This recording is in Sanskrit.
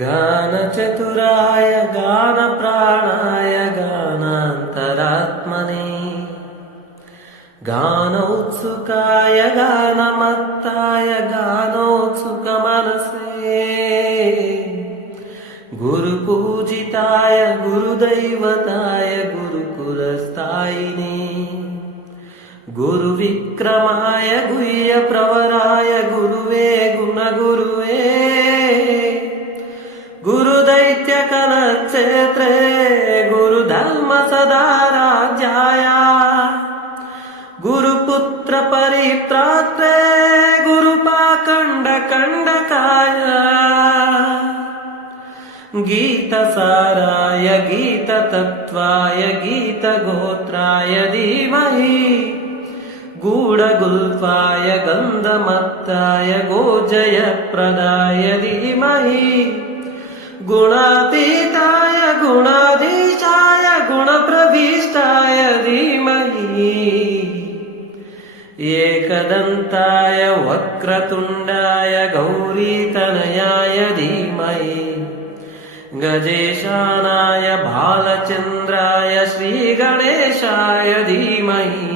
गानचतुराय गानप्राणाय गानान्तरात्मने गानोत्सुकाय गानमत्ताय गानोत्सुकमनसे गुरुपूजिताय गुरुदैवताय गुरुकुलस्थायिने गुरुविक्रमाय गुह्यप्रवराय गुरुवे गुणगुरुवे गुरुदैत्यकलक्षेत्रे गुरुधर्मसदाराध्याय गुरुपुत्रपरित्रात्रे गुरुपाखण्डकण्डकाय गीतसाराय गीततत्त्वाय गीतगोत्राय धीमहि गूढगुल्फाय गन्धमत्ताय गोजयप्रदाय धीमहि गुणातीताय गुणाधीशाय गुणप्रविष्टाय धीमहि एकदन्ताय वक्रतुण्डाय गौरीतनयाय धीमहि गजेशानाय भालचन्द्राय श्रीगणेशाय धीमहि